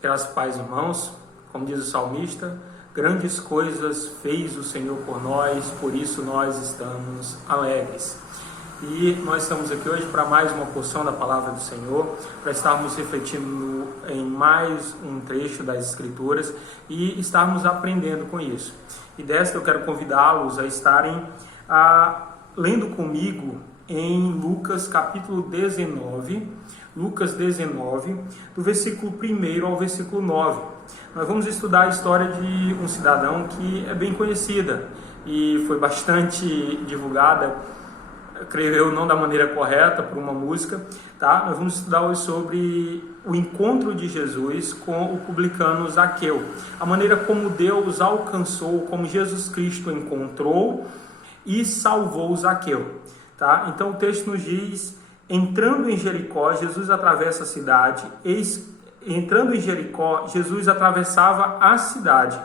Graças e paz, irmãos. Como diz o salmista, grandes coisas fez o Senhor por nós, por isso nós estamos alegres. E nós estamos aqui hoje para mais uma porção da Palavra do Senhor, para estarmos refletindo em mais um trecho das Escrituras e estarmos aprendendo com isso. E desta eu quero convidá-los a estarem lendo comigo em Lucas capítulo 19, do versículo 1 ao versículo 9. Nós vamos estudar a história de um cidadão que é bem conhecida e foi bastante divulgada, creio eu, não da maneira correta, por uma música, tá? Nós vamos estudar hoje sobre o encontro de Jesus com o publicano Zaqueu, a maneira como Deus alcançou, como Jesus Cristo encontrou e salvou Zaqueu, tá? Então o texto nos diz: entrando em Jericó, Jesus atravessa a cidade. Entrando em Jericó, Jesus atravessava a cidade.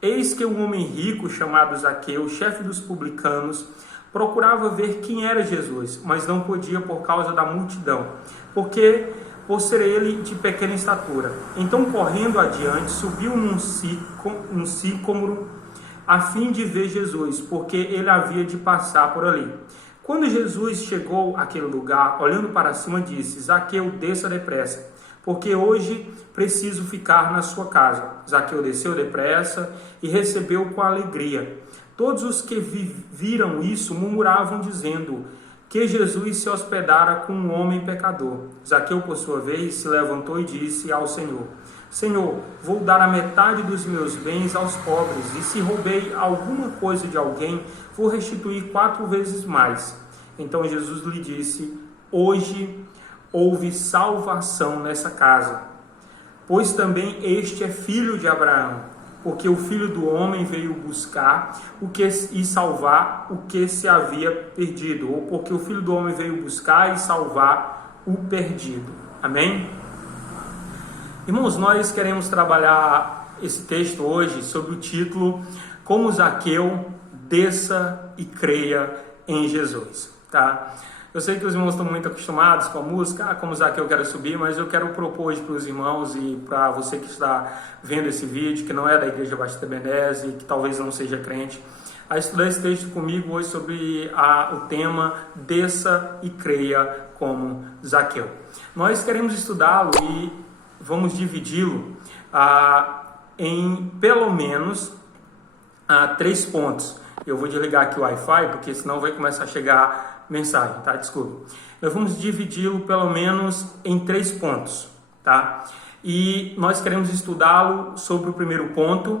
Eis que um homem rico chamado Zaqueu, chefe dos publicanos, procurava ver quem era Jesus, mas não podia por causa da multidão, por ser ele de pequena estatura. Então, correndo adiante, subiu num sicômoro a fim de ver Jesus, porque ele havia de passar por ali. Quando Jesus chegou àquele lugar, olhando para cima, disse: Zaqueu, desça depressa, porque hoje preciso ficar na sua casa. Zaqueu desceu depressa e recebeu com alegria. Todos os que viram isso murmuravam, dizendo que Jesus se hospedara com um homem pecador. Zaqueu, por sua vez, se levantou e disse ao Senhor: Senhor, vou dar a metade dos meus bens aos pobres, e se roubei alguma coisa de alguém, vou restituir 4 vezes mais. Então Jesus lhe disse: hoje houve salvação nessa casa, pois também este é filho de Abraão, porque o Filho do Homem veio buscar e salvar o que se havia perdido, ou porque o Filho do Homem veio buscar e salvar o perdido. Amém? Irmãos, nós queremos trabalhar esse texto hoje sob o título Como Zaqueu desça e creia em Jesus, tá? Eu sei que os irmãos estão muito acostumados com a música, como Zaqueu quero subir, mas eu quero propor hoje para os irmãos e para você que está vendo esse vídeo, que não é da Igreja Batista Ebenezer e que talvez não seja crente, a estudar esse texto comigo hoje sobre o tema Desça e Creia como Zaqueu. Nós queremos estudá-lo e vamos dividi-lo em pelo menos 3 pontos. Eu vou desligar aqui o Wi-Fi, porque senão vai começar a chegar mensagem, tá? Desculpa. Nós vamos dividi-lo pelo menos em 3 pontos, tá? E nós queremos estudá-lo sobre o primeiro ponto,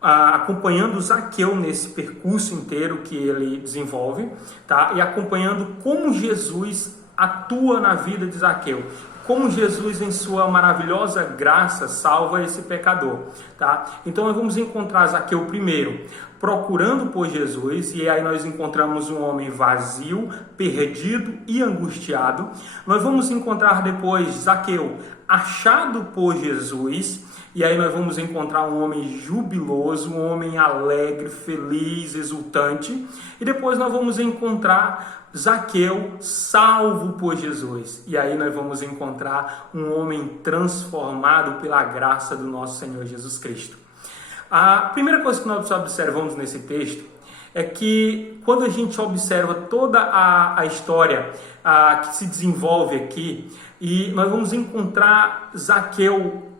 acompanhando Zaqueu nesse percurso inteiro que ele desenvolve, tá? E acompanhando como Jesus atua na vida de Zaqueu, como Jesus, em sua maravilhosa graça, salva esse pecador, tá? Então nós vamos encontrar Zaqueu primeiro procurando por Jesus, e aí nós encontramos um homem vazio, perdido e angustiado. Nós vamos encontrar depois Zaqueu achado por Jesus, e aí nós vamos encontrar um homem jubiloso, um homem alegre, feliz, exultante. E depois nós vamos encontrar Zaqueu salvo por Jesus. E aí nós vamos encontrar um homem transformado pela graça do nosso Senhor Jesus Cristo. A primeira coisa que nós observamos nesse texto é que quando a gente observa toda a história que se desenvolve aqui, e nós vamos encontrar Zaqueu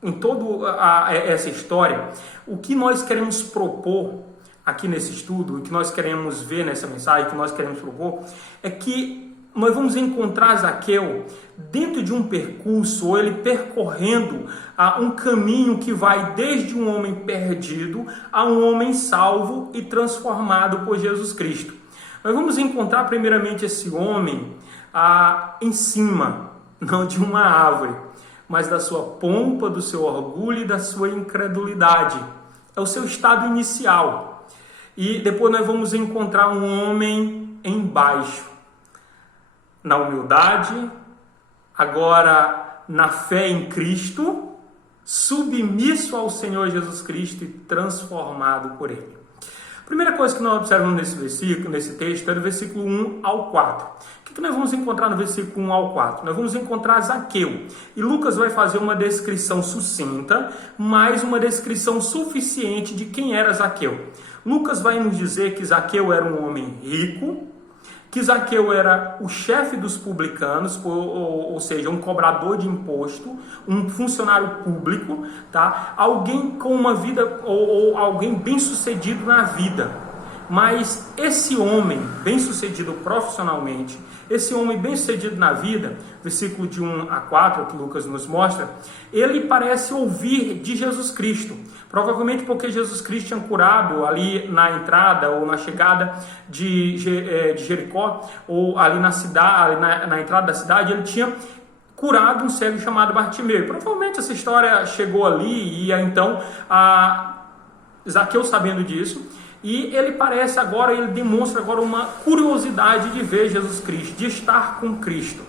em toda essa história, o que nós queremos propor aqui nesse estudo, o que nós queremos ver nessa mensagem, o que nós queremos propor, é que nós vamos encontrar Zaqueu dentro de um percurso, ou ele percorrendo um caminho que vai desde um homem perdido a um homem salvo e transformado por Jesus Cristo. Nós vamos encontrar primeiramente esse homem em cima, não de uma árvore, mas da sua pompa, do seu orgulho e da sua incredulidade. É o seu estado inicial. E depois nós vamos encontrar um homem embaixo, na humildade, agora na fé em Cristo, submisso ao Senhor Jesus Cristo e transformado por Ele. Primeira coisa que nós observamos nesse versículo, nesse texto, é do versículo 1 ao 4. O que nós vamos encontrar no versículo 1 ao 4? Nós vamos encontrar Zaqueu. E Lucas vai fazer uma descrição sucinta, mas uma descrição suficiente de quem era Zaqueu. Lucas vai nos dizer que Zaqueu era um homem rico, que Zaqueu era o chefe dos publicanos, ou seja, um cobrador de imposto, um funcionário público, tá? Alguém com uma vida, ou alguém bem sucedido na vida. Mas esse homem bem sucedido profissionalmente, esse homem bem sucedido na vida, versículo de 1 a 4 que Lucas nos mostra, ele parece ouvir de Jesus Cristo. Provavelmente porque Jesus Cristo tinha curado ali na entrada ou na chegada de Jericó, ou ali na cidade, na entrada da cidade, ele tinha curado um cego chamado Bartimeu. Provavelmente essa história chegou ali e então Zaqueu, sabendo disso, e ele parece agora, ele demonstra agora uma curiosidade de ver Jesus Cristo, de estar com Cristo.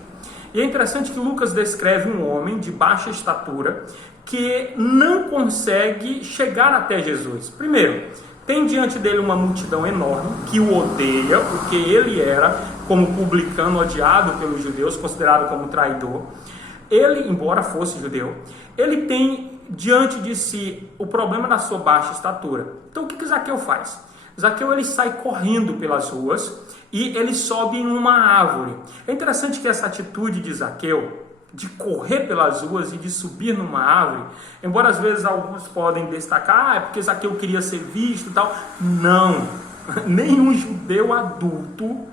E é interessante que Lucas descreve um homem de baixa estatura que não consegue chegar até Jesus. Primeiro, tem diante dele uma multidão enorme que o odeia, porque ele era, como publicano, odiado pelos judeus, considerado como traidor. Ele, embora fosse judeu, ele tem diante de si o problema da sua baixa estatura. Então o que Zaqueu faz? Zaqueu ele sai correndo pelas ruas e ele sobe em uma árvore. É interessante que essa atitude de Zaqueu, de correr pelas ruas e de subir numa árvore, embora às vezes alguns podem destacar, é porque Zaqueu queria ser visto e tal. Não, nenhum judeu adulto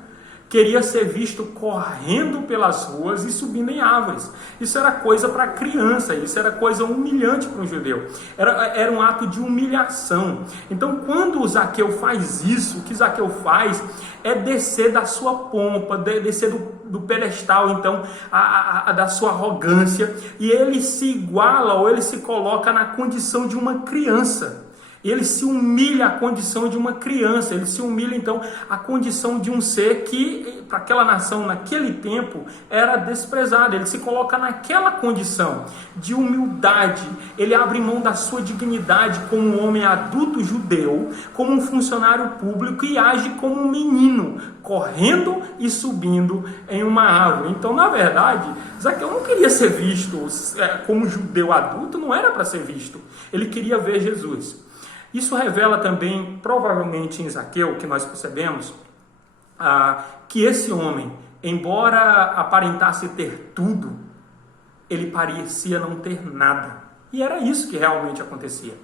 queria ser visto correndo pelas ruas e subindo em árvores. Isso era coisa para criança, isso era coisa humilhante para um judeu. Era um ato de humilhação. Então, quando o Zaqueu faz isso, o que Zaqueu faz é descer da sua pompa, descer do pedestal, então, da sua arrogância, e ele se iguala, ou ele se coloca na condição de uma criança. Ele se humilha à condição de uma criança, ele se humilha então à condição de um ser que para aquela nação naquele tempo era desprezado. Ele se coloca naquela condição de humildade, ele abre mão da sua dignidade como um homem adulto judeu, como um funcionário público, e age como um menino, correndo e subindo em uma árvore. Então, na verdade, Zaqueu não queria ser visto como judeu adulto, não era para ser visto, ele queria ver Jesus. Isso revela também, provavelmente em Zaqueu, que nós percebemos, que esse homem, embora aparentasse ter tudo, ele parecia não ter nada. E era isso que realmente acontecia.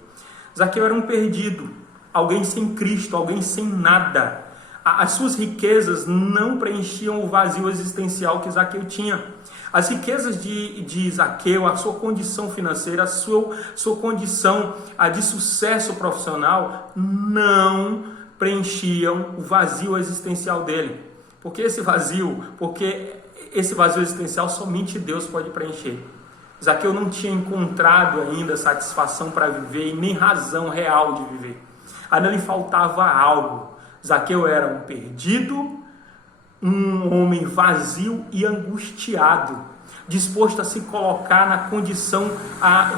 Zaqueu era um perdido, alguém sem Cristo, alguém sem nada. As suas riquezas não preenchiam o vazio existencial que Zaqueu tinha. As riquezas de Zaqueu, a sua condição financeira, a sua condição de sucesso profissional não preenchiam o vazio existencial dele. Porque esse vazio existencial somente Deus pode preencher. Zaqueu não tinha encontrado ainda satisfação para viver e nem razão real de viver. Ainda lhe faltava algo. Zaqueu era um perdido, um homem vazio e angustiado, disposto a se colocar na condição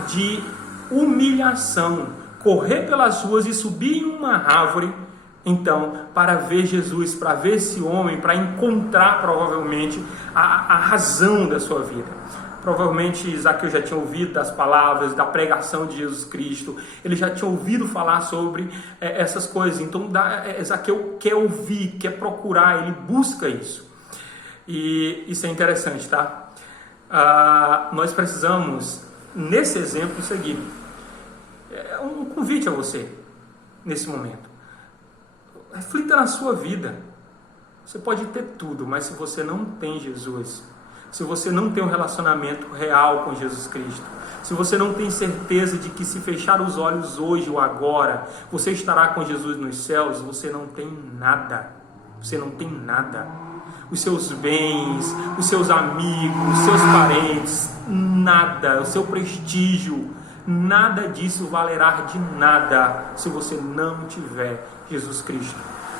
de humilhação, correr pelas ruas e subir em uma árvore, então, para ver Jesus, para ver esse homem, para encontrar provavelmente a razão da sua vida. Provavelmente Zaqueu já tinha ouvido das palavras, da pregação de Jesus Cristo, ele já tinha ouvido falar sobre essas coisas. Então Zaqueu quer ouvir, quer procurar, ele busca isso. E isso é interessante, tá? Nós precisamos, nesse exemplo, seguir. É um convite a você, nesse momento. Reflita na sua vida. Você pode ter tudo, mas se você não tem Jesus, se você não tem um relacionamento real com Jesus Cristo, se você não tem certeza de que se fechar os olhos hoje ou agora, você estará com Jesus nos céus, você não tem nada. Você não tem nada. Os seus bens, os seus amigos, os seus parentes, nada. O seu prestígio, nada disso valerá de nada se você não tiver Jesus Cristo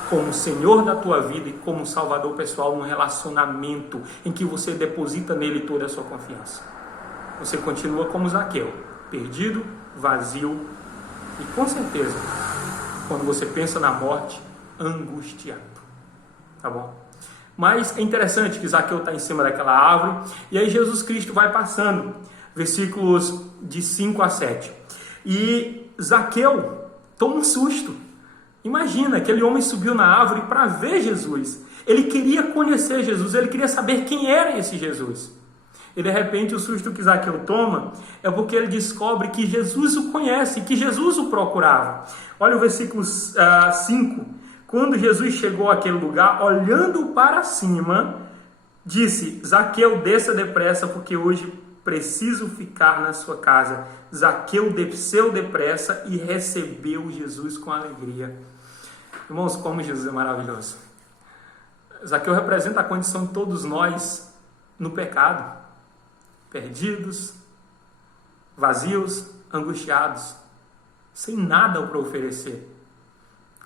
como Senhor da tua vida e como Salvador pessoal, num relacionamento em que você deposita nele toda a sua confiança. Você continua como Zaqueu, perdido, vazio e com certeza quando você pensa na morte, angustiado. Tá bom? Mas é interessante que Zaqueu está em cima daquela árvore, e aí Jesus Cristo vai passando, versículos de 5 a 7. E Zaqueu toma um susto. Imagina, aquele homem subiu na árvore para ver Jesus. Ele queria conhecer Jesus, ele queria saber quem era esse Jesus. E de repente o susto que Zaqueu toma é porque ele descobre que Jesus o conhece, que Jesus o procurava. Olha o versículo 5. Quando Jesus chegou àquele lugar, olhando para cima, disse: Zaqueu, desça depressa, porque hoje preciso ficar na sua casa. Zaqueu desceu depressa e recebeu Jesus com alegria. Irmãos, como Jesus é maravilhoso. Zaqueu representa a condição de todos nós no pecado. Perdidos, vazios, angustiados, sem nada para oferecer.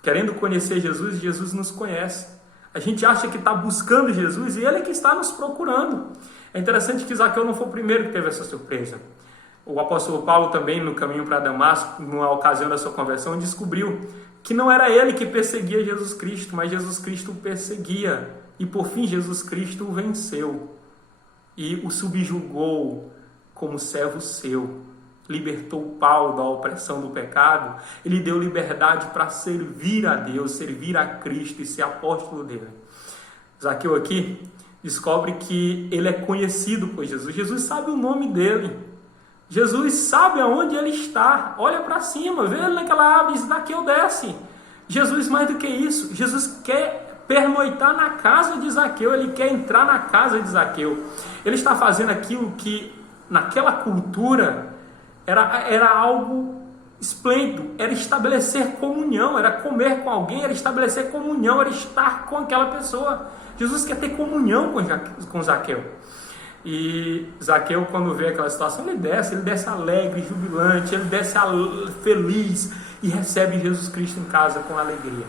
Querendo conhecer Jesus, Jesus nos conhece. A gente acha que está buscando Jesus e Ele é que está nos procurando. É interessante que Zaqueu não foi o primeiro que teve essa surpresa. O apóstolo Paulo também, no caminho para Damasco, numa ocasião da sua conversão, descobriu que não era ele que perseguia Jesus Cristo, mas Jesus Cristo o perseguia. E por fim Jesus Cristo o venceu e o subjugou como servo seu. Libertou Paulo da opressão do pecado, ele deu liberdade para servir a Deus, servir a Cristo e ser apóstolo dele. Zaqueu aqui descobre que ele é conhecido por Jesus. Jesus sabe o nome dele. Jesus sabe aonde ele está. Olha para cima, vê ele naquela árvore, Zaqueu desce. Jesus, mais do que isso, Jesus quer pernoitar na casa de Zaqueu, ele quer entrar na casa de Zaqueu. Ele está fazendo aquilo que naquela cultura era algo esplêndido, era estabelecer comunhão, era comer com alguém, era estabelecer comunhão, era estar com aquela pessoa. Jesus quer ter comunhão com Zaqueu. E Zaqueu, quando vê aquela situação, ele desce alegre, jubilante, ele desce feliz e recebe Jesus Cristo em casa com alegria.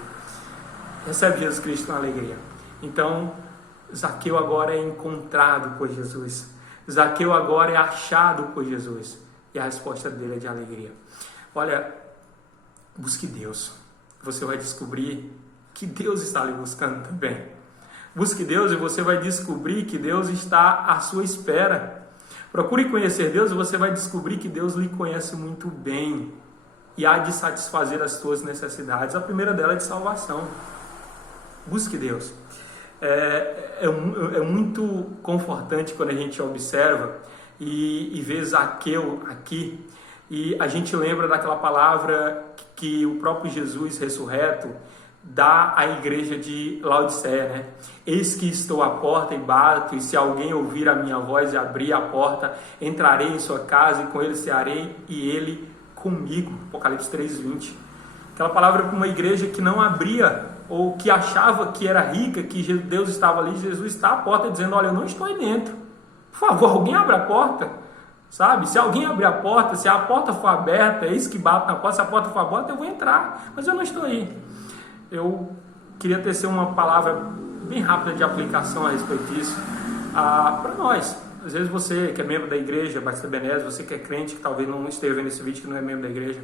Recebe Jesus Cristo com alegria. Então, Zaqueu agora é encontrado por Jesus. Zaqueu agora é achado por Jesus. E a resposta dele é de alegria. Olha, busque Deus. Você vai descobrir que Deus está lhe buscando também. Busque Deus e você vai descobrir que Deus está à sua espera. Procure conhecer Deus e você vai descobrir que Deus lhe conhece muito bem e há de satisfazer as suas necessidades. A primeira dela é de salvação. Busque Deus. É muito confortante quando a gente observa e vê Zaqueu aqui, e a gente lembra daquela palavra que o próprio Jesus ressurreto dá à igreja de Laodiceia, né? Eis que estou à porta e bato, e se alguém ouvir a minha voz e abrir a porta, entrarei em sua casa e com ele cearei e ele comigo. Apocalipse 3:20. Aquela palavra para uma igreja que não abria, ou que achava que era rica, que Deus estava ali, Jesus está à porta dizendo: olha, eu não estou aí dentro. Por favor, alguém abre a porta, sabe? Se alguém abrir a porta, se a porta for aberta, é isso que bate na porta, se a porta for aberta, eu vou entrar, mas eu não estou aí. Eu queria tecer uma palavra bem rápida de aplicação a respeito disso, para nós. Às vezes você que é membro da igreja, Batista Benésio, você que é crente, que talvez não esteja vendo esse vídeo, que não é membro da igreja,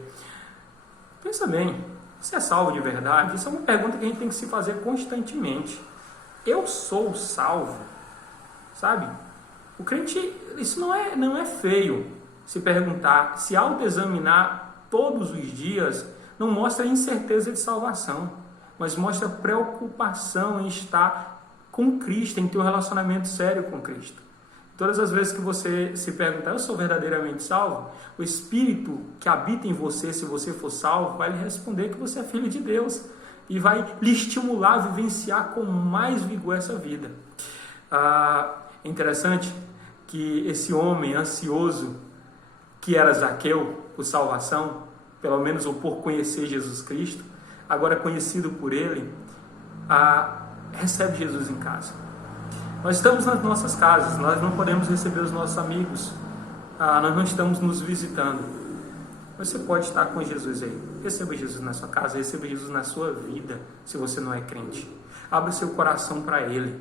pensa bem, você é salvo de verdade? Isso é uma pergunta que a gente tem que se fazer constantemente. Eu sou salvo, sabe? O crente, isso não é feio se perguntar, se autoexaminar todos os dias, não mostra incerteza de salvação, mas mostra preocupação em estar com Cristo, em ter um relacionamento sério com Cristo. Todas as vezes que você se perguntar, eu sou verdadeiramente salvo? O Espírito que habita em você, se você for salvo, vai lhe responder que você é filho de Deus e vai lhe estimular a vivenciar com mais vigor essa vida. É interessante que esse homem ansioso, que era Zaqueu por salvação, pelo menos ou por conhecer Jesus Cristo, agora conhecido por ele, recebe Jesus em casa. Nós estamos nas nossas casas, nós não podemos receber os nossos amigos, nós não estamos nos visitando. Você pode estar com Jesus aí. Receba Jesus na sua casa, receba Jesus na sua vida, se você não é crente. Abra o seu coração para Ele.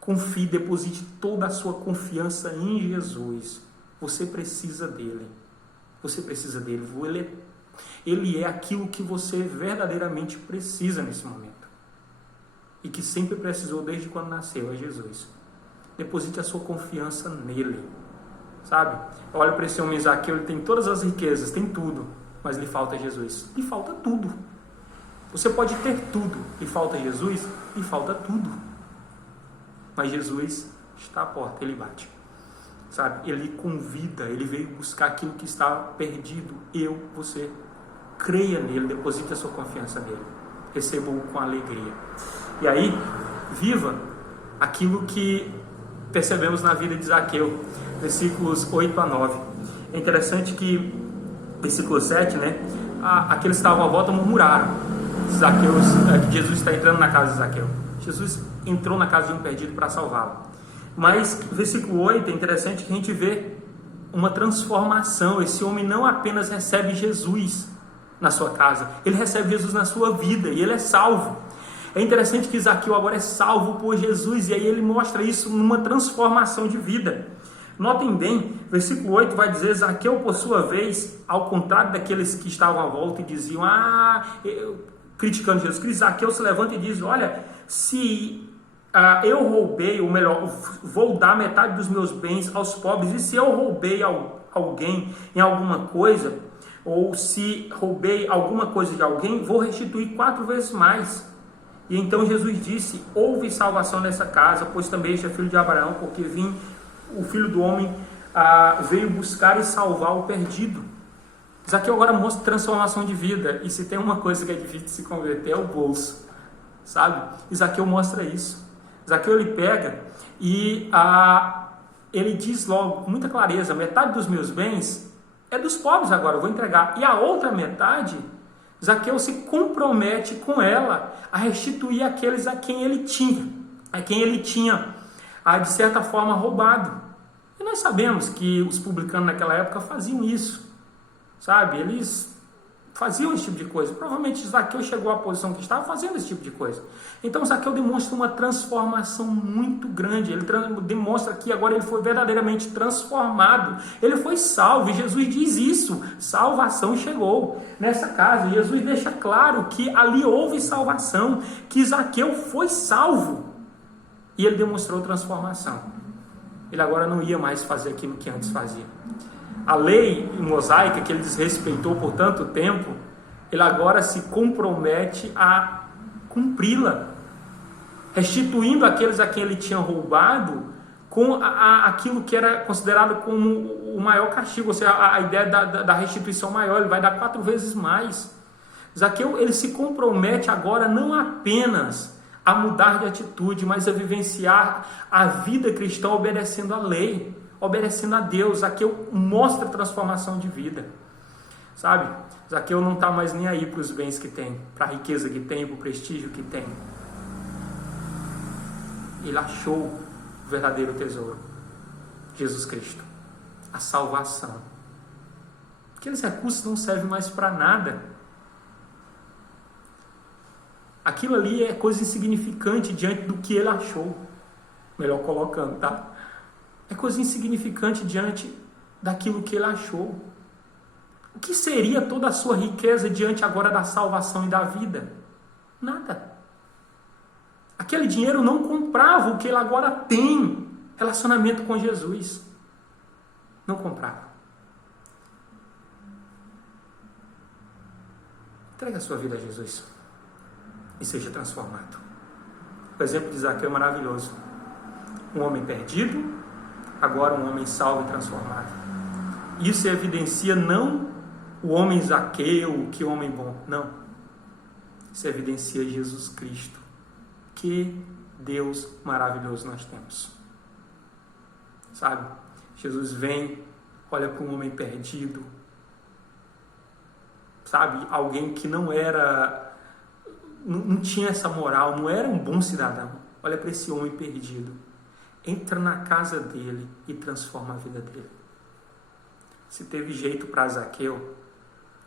Confie, deposite toda a sua confiança em Jesus. Você precisa dele. Você precisa dele. Ele é Ele é aquilo que você verdadeiramente precisa nesse momento. E que sempre precisou desde quando nasceu, é Jesus. Deposite a sua confiança nele. Sabe? Olha para esse homem Zaqueu, ele tem todas as riquezas, tem tudo, mas lhe falta Jesus. Lhe falta tudo. Você pode ter tudo, lhe falta Jesus, lhe falta tudo. Mas Jesus está à porta, ele bate. Sabe? Ele convida, ele veio buscar aquilo que estava perdido. Você, creia nele, deposite a sua confiança nele. Receba-o com alegria. E aí, viva aquilo que percebemos na vida de Zaqueu, versículos 8 a 9. É interessante que, versículo 7, né? Aqueles que estavam à volta murmuraram. Que Jesus está entrando na casa de Zaqueu. Jesus entrou na casa de um perdido para salvá-lo. Mas, versículo 8, é interessante que a gente vê uma transformação. Esse homem não apenas recebe Jesus na sua casa, ele recebe Jesus na sua vida e ele é salvo. É interessante que Zaqueu agora é salvo por Jesus, e aí ele mostra isso numa transformação de vida. Notem bem, versículo 8 vai dizer: Zaqueu, por sua vez, ao contrário daqueles que estavam à volta e diziam, criticando Jesus Cristo, Zaqueu se levanta e diz: olha, se eu roubei, ou melhor, vou dar metade dos meus bens aos pobres, e se eu roubei alguém em alguma coisa, ou se roubei alguma coisa de alguém, vou restituir 4 vezes mais. E então Jesus disse: houve salvação nessa casa, pois também este é filho de Abraão, porque o filho do homem veio buscar e salvar o perdido. Zaqueu agora mostra transformação de vida, e se tem uma coisa que é difícil de se converter é o bolso, sabe? E Zaqueu mostra isso. Zaqueu, ele pega e ele diz logo, com muita clareza: metade dos meus bens é dos pobres agora, eu vou entregar, e a outra metade, Zaqueu se compromete com ela a restituir aqueles a quem ele tinha, de certa forma, roubado. E nós sabemos que os publicanos naquela época faziam isso, sabe? Eles faziam esse tipo de coisa. Provavelmente Zaqueu chegou à posição que estava fazendo esse tipo de coisa. Então Zaqueu demonstra uma transformação muito grande. Ele demonstra que agora ele foi verdadeiramente transformado. Ele foi salvo, e Jesus diz isso: salvação chegou nessa casa. Jesus deixa claro que ali houve salvação, que Zaqueu foi salvo, e ele demonstrou transformação. Ele agora não ia mais fazer aquilo que antes fazia. A lei mosaica que ele desrespeitou por tanto tempo, ele agora se compromete a cumpri-la, restituindo aqueles a quem ele tinha roubado com aquilo que era considerado como o maior castigo, ou seja, a ideia da restituição maior. Ele vai dar 4 vezes mais. Zaqueu, ele se compromete agora não apenas a mudar de atitude, mas a vivenciar a vida cristã obedecendo à lei, obedecendo a Deus. Zaqueu mostra transformação de vida, sabe? Zaqueu não está mais nem aí para os bens que tem, para a riqueza que tem, para o prestígio que tem. Ele achou o verdadeiro tesouro, Jesus Cristo, a salvação. Aqueles recursos não servem mais para nada. Aquilo ali é coisa insignificante diante do que ele achou. Melhor colocando, tá? É coisa insignificante diante daquilo que ele achou. O que seria toda a sua riqueza diante agora da salvação e da vida? Nada. Aquele dinheiro não comprava o que ele agora tem, relacionamento com Jesus. Não comprava. Entregue a sua vida a Jesus e seja transformado. O exemplo de Zaqueu é maravilhoso. Um homem perdido, agora um homem salvo e transformado. Isso evidencia não o homem Zaqueu, que homem bom, não. Isso evidencia Jesus Cristo. Que Deus maravilhoso nós temos. Sabe? Jesus vem, olha para um homem perdido, sabe? Alguém que não tinha essa moral, não era um bom cidadão. Olha para esse homem perdido, entra na casa dele e transforma a vida dele. Se teve jeito para Zaqueu,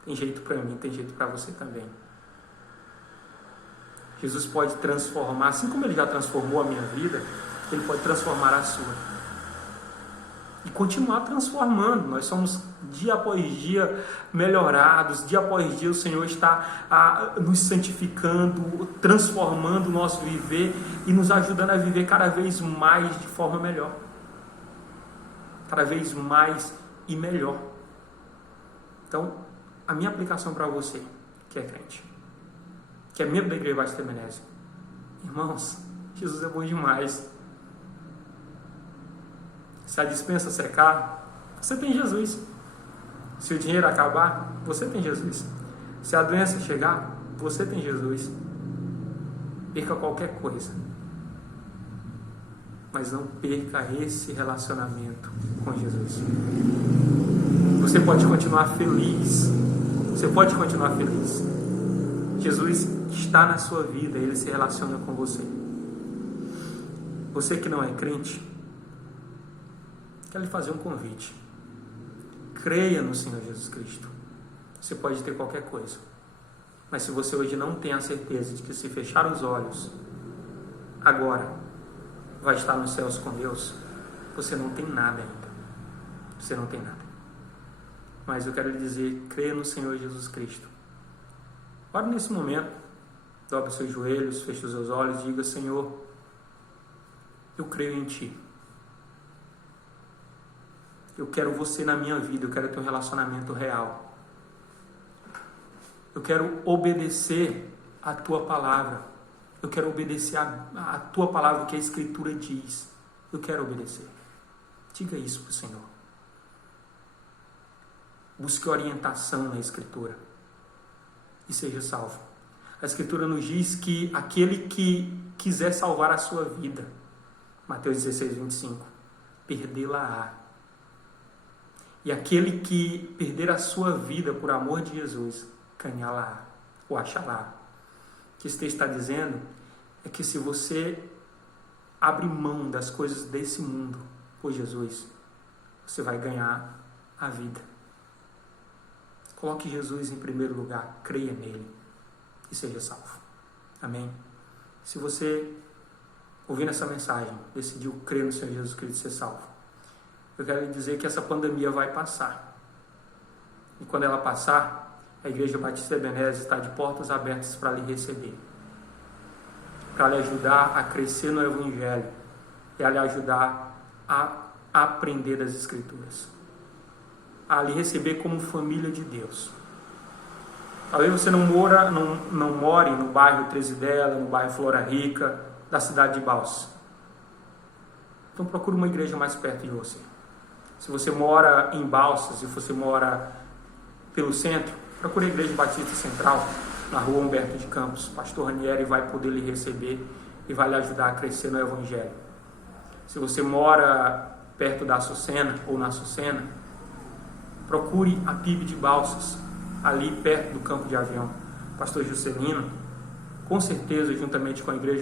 tem jeito para mim, tem jeito para você também. Jesus pode transformar, assim como ele já transformou a minha vida, ele pode transformar a sua. e continuar transformando. Nós somos dia após dia melhorados, dia após dia o Senhor está nos santificando, transformando o nosso viver e nos ajudando a viver cada vez mais de forma melhor. Cada vez mais e melhor. Então, a minha aplicação para você, que é crente, que é membro da Igreja Batista Ebenezer, irmãos, Jesus é bom demais. Se a dispensa secar, você tem Jesus. Se o dinheiro acabar, você tem Jesus. Se a doença chegar, você tem Jesus. Perca qualquer coisa, mas não perca esse relacionamento com Jesus. Você pode continuar feliz. Você pode continuar feliz. Jesus está na sua vida, Ele se relaciona com você. Você que não é crente, quero lhe fazer um convite. Creia no Senhor Jesus Cristo. Você pode ter qualquer coisa, mas se você hoje não tem a certeza de que se fechar os olhos, agora vai estar nos céus com Deus, você não tem nada ainda. Você não tem nada. Mas eu quero lhe dizer, creia no Senhor Jesus Cristo. Ora nesse momento, dobre os seus joelhos, feche os seus olhos e diga: Senhor, eu creio em Ti. Eu quero você na minha vida, eu quero ter um relacionamento real. Eu quero obedecer a Tua palavra. Eu quero obedecer a Tua palavra, que a Escritura diz. Eu quero obedecer. Diga isso para o Senhor. Busque orientação na Escritura e seja salvo. A Escritura nos diz que aquele que quiser salvar a sua vida, Mateus 16, 25, perdê-la-á. E aquele que perder a sua vida por amor de Jesus, ganhá-la-á, ou achá-la. O que esse texto está dizendo é que se você abre mão das coisas desse mundo por Jesus, você vai ganhar a vida. Coloque Jesus em primeiro lugar, creia nele e seja salvo. Amém? Se você, ouvindo essa mensagem, decidiu crer no Senhor Jesus Cristo e ser salvo, eu quero lhe dizer que essa pandemia vai passar. E quando ela passar, a Igreja Batista Ebenezer está de portas abertas para lhe receber, para lhe ajudar a crescer no Evangelho e a lhe ajudar a aprender das Escrituras, a lhe receber como família de Deus. Talvez você não more no bairro Tresidela, no bairro Flora Rica, da cidade de Balsas. Então procure uma igreja mais perto de você. Se você mora em Balsas e você mora pelo centro, procure a Igreja Batista Central, na rua Humberto de Campos. Pastor Ranieri vai poder lhe receber e vai lhe ajudar a crescer no Evangelho. Se você mora perto da Açucena ou na Açucena, procure a PIB de Balsas, ali perto do campo de avião. Pastor Juscelino, com certeza, juntamente com a Igreja